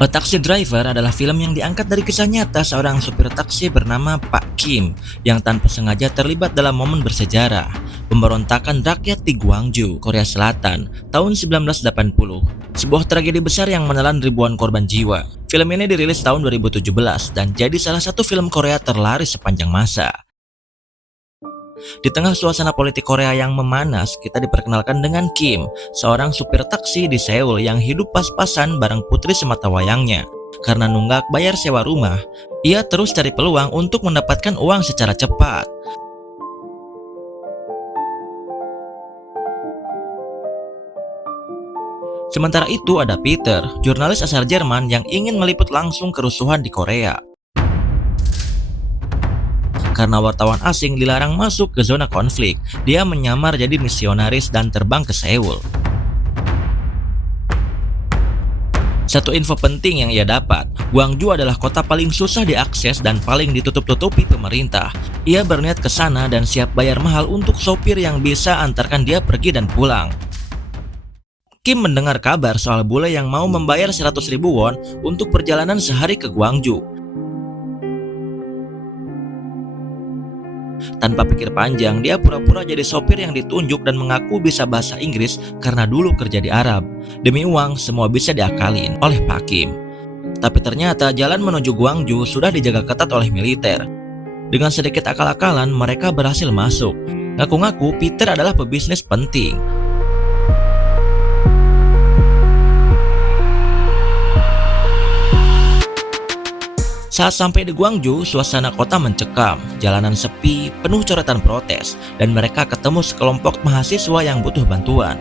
A Taxi Driver adalah film yang diangkat dari kisah nyata seorang supir taksi bernama Pak Kim yang tanpa sengaja terlibat dalam momen bersejarah, pemberontakan rakyat di Gwangju, Korea Selatan, tahun 1980. Sebuah tragedi besar yang menelan ribuan korban jiwa. Film ini dirilis tahun 2017 dan jadi salah satu film Korea terlaris sepanjang masa. Di tengah suasana politik Korea yang memanas, kita diperkenalkan dengan Kim, seorang supir taksi di Seoul yang hidup pas-pasan bareng putri sematawayangnya. Karena nunggak bayar sewa rumah, ia terus cari peluang untuk mendapatkan uang secara cepat. Sementara itu ada Peter, jurnalis asal Jerman yang ingin meliput langsung kerusuhan di Korea. Karena wartawan asing dilarang masuk ke zona konflik, dia menyamar jadi misionaris dan terbang ke Seoul. Satu info penting yang ia dapat, Gwangju adalah kota paling susah diakses dan paling ditutup-tutupi pemerintah. Ia berniat ke sana dan siap bayar mahal untuk sopir yang bisa antarkan dia pergi dan pulang. Kim mendengar kabar soal bule yang mau membayar 100.000 won untuk perjalanan sehari ke Gwangju. Tanpa pikir panjang, dia pura-pura jadi sopir yang ditunjuk dan mengaku bisa bahasa Inggris karena dulu kerja di Arab. Demi uang, semua bisa diakalin oleh Pak Kim. Tapi ternyata jalan menuju Gwangju sudah dijaga ketat oleh militer. Dengan sedikit akal-akalan, mereka berhasil masuk. Ngaku-ngaku Peter adalah pebisnis penting. Saat sampai di Gwangju, suasana kota mencekam, jalanan sepi, penuh coretan protes, dan mereka ketemu sekelompok mahasiswa yang butuh bantuan.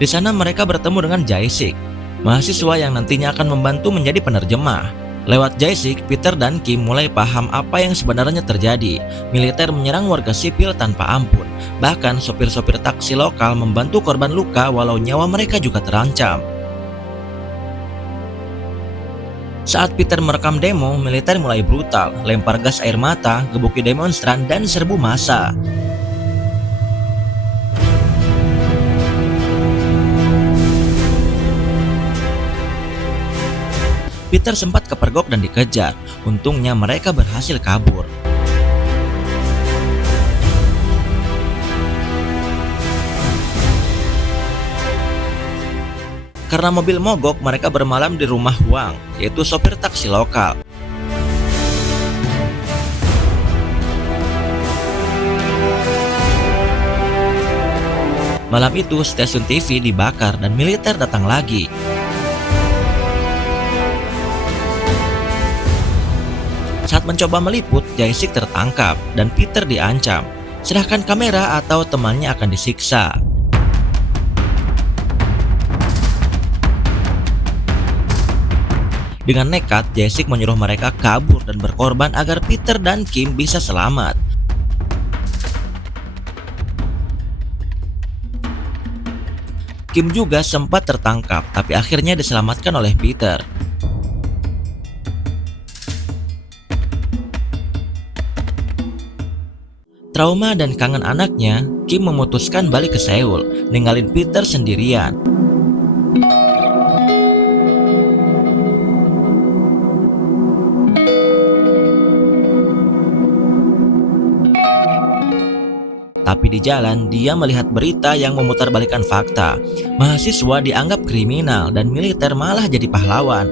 Di sana mereka bertemu dengan Jae-sik, mahasiswa yang nantinya akan membantu menjadi penerjemah. Lewat Jae-sik, Peter dan Kim mulai paham apa yang sebenarnya terjadi. Militer menyerang warga sipil tanpa ampun. Bahkan sopir-sopir taksi lokal membantu korban luka walau nyawa mereka juga terancam. Saat Peter merekam demo, militer mulai brutal, lempar gas air mata, gebuki demonstran, dan serbu massa. Peter sempat kepergok dan dikejar. Untungnya mereka berhasil kabur. Karena mobil mogok, mereka bermalam di rumah Wang, yaitu sopir taksi lokal. Malam itu, stasiun TV dibakar dan militer datang lagi. Saat mencoba meliput, Jae-sik tertangkap dan Peter diancam. Serahkan kamera atau temannya akan disiksa. Dengan nekat, Jae-sik menyuruh mereka kabur dan berkorban agar Peter dan Kim bisa selamat. Kim juga sempat tertangkap, tapi akhirnya diselamatkan oleh Peter. Trauma dan kangen anaknya, Kim memutuskan balik ke Seoul, ninggalin Peter sendirian. Tapi di jalan, dia melihat berita yang memutarbalikkan fakta. Mahasiswa dianggap kriminal dan militer malah jadi pahlawan.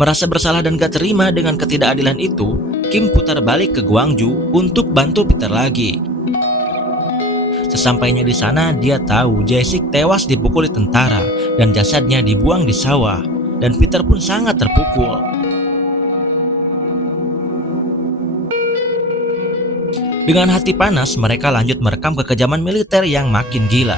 Merasa bersalah dan gak terima dengan ketidakadilan itu, Kim putar balik ke Gwangju untuk bantu Peter lagi. Sesampainya di sana, dia tahu Jae-sik tewas dipukuli tentara dan jasadnya dibuang di sawah. Dan Peter pun sangat terpukul. Dengan hati panas, mereka lanjut merekam kekejaman militer yang makin gila.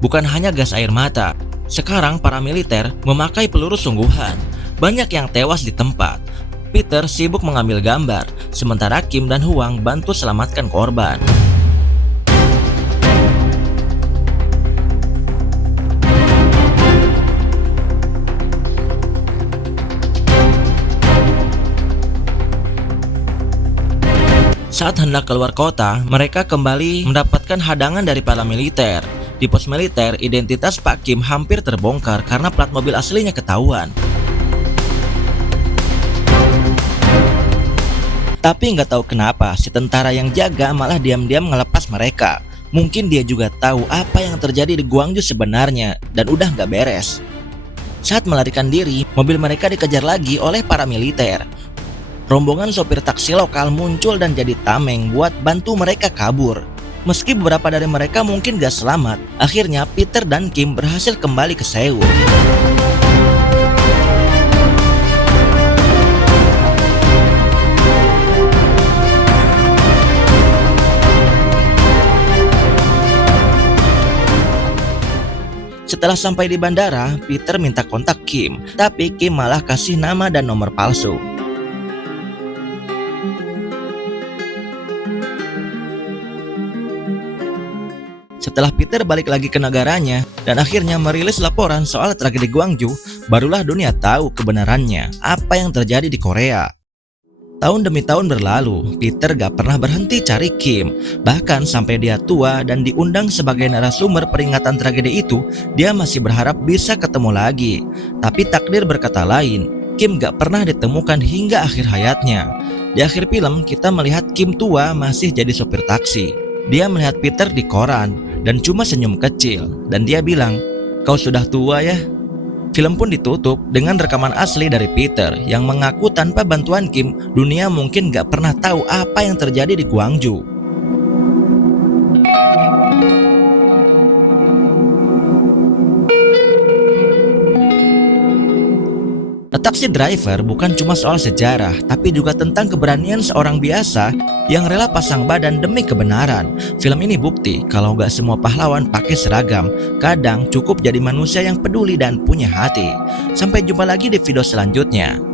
Bukan hanya gas air mata, sekarang para militer memakai peluru sungguhan. Banyak yang tewas di tempat. Peter sibuk mengambil gambar, sementara Kim dan Hwang bantu selamatkan korban. Saat hendak keluar kota, mereka kembali mendapatkan hadangan dari para militer. Di pos militer, identitas Pak Kim hampir terbongkar karena plat mobil aslinya ketahuan. Tapi nggak tahu kenapa, si tentara yang jaga malah diam-diam ngelepas mereka. Mungkin dia juga tahu apa yang terjadi di Gwangju sebenarnya dan udah nggak beres. Saat melarikan diri, mobil mereka dikejar lagi oleh para militer. Rombongan sopir taksi lokal muncul dan jadi tameng buat bantu mereka kabur. Meski beberapa dari mereka mungkin gak selamat, akhirnya Peter dan Kim berhasil kembali ke Seoul. Setelah sampai di bandara, Peter minta kontak Kim, tapi Kim malah kasih nama dan nomor palsu. Setelah Peter balik lagi ke negaranya dan akhirnya merilis laporan soal tragedi Gwangju, barulah dunia tahu kebenarannya apa yang terjadi di Korea. Tahun demi tahun berlalu, Peter gak pernah berhenti cari Kim. Bahkan sampai dia tua dan diundang sebagai narasumber peringatan tragedi itu, dia masih berharap bisa ketemu lagi. Tapi takdir berkata lain, Kim gak pernah ditemukan hingga akhir hayatnya. Di akhir film, kita melihat Kim tua masih jadi sopir taksi. Dia melihat Peter di koran dan cuma senyum kecil, dan dia bilang, "Kau sudah tua ya?" Film pun ditutup dengan rekaman asli dari Peter yang mengaku tanpa bantuan Kim, dunia mungkin gak pernah tahu apa yang terjadi di Gwangju. A Taxi Driver bukan cuma soal sejarah, tapi juga tentang keberanian seorang biasa yang rela pasang badan demi kebenaran. Film ini bukti kalau gak semua pahlawan pakai seragam. Kadang cukup jadi manusia yang peduli dan punya hati. Sampai jumpa lagi di video selanjutnya.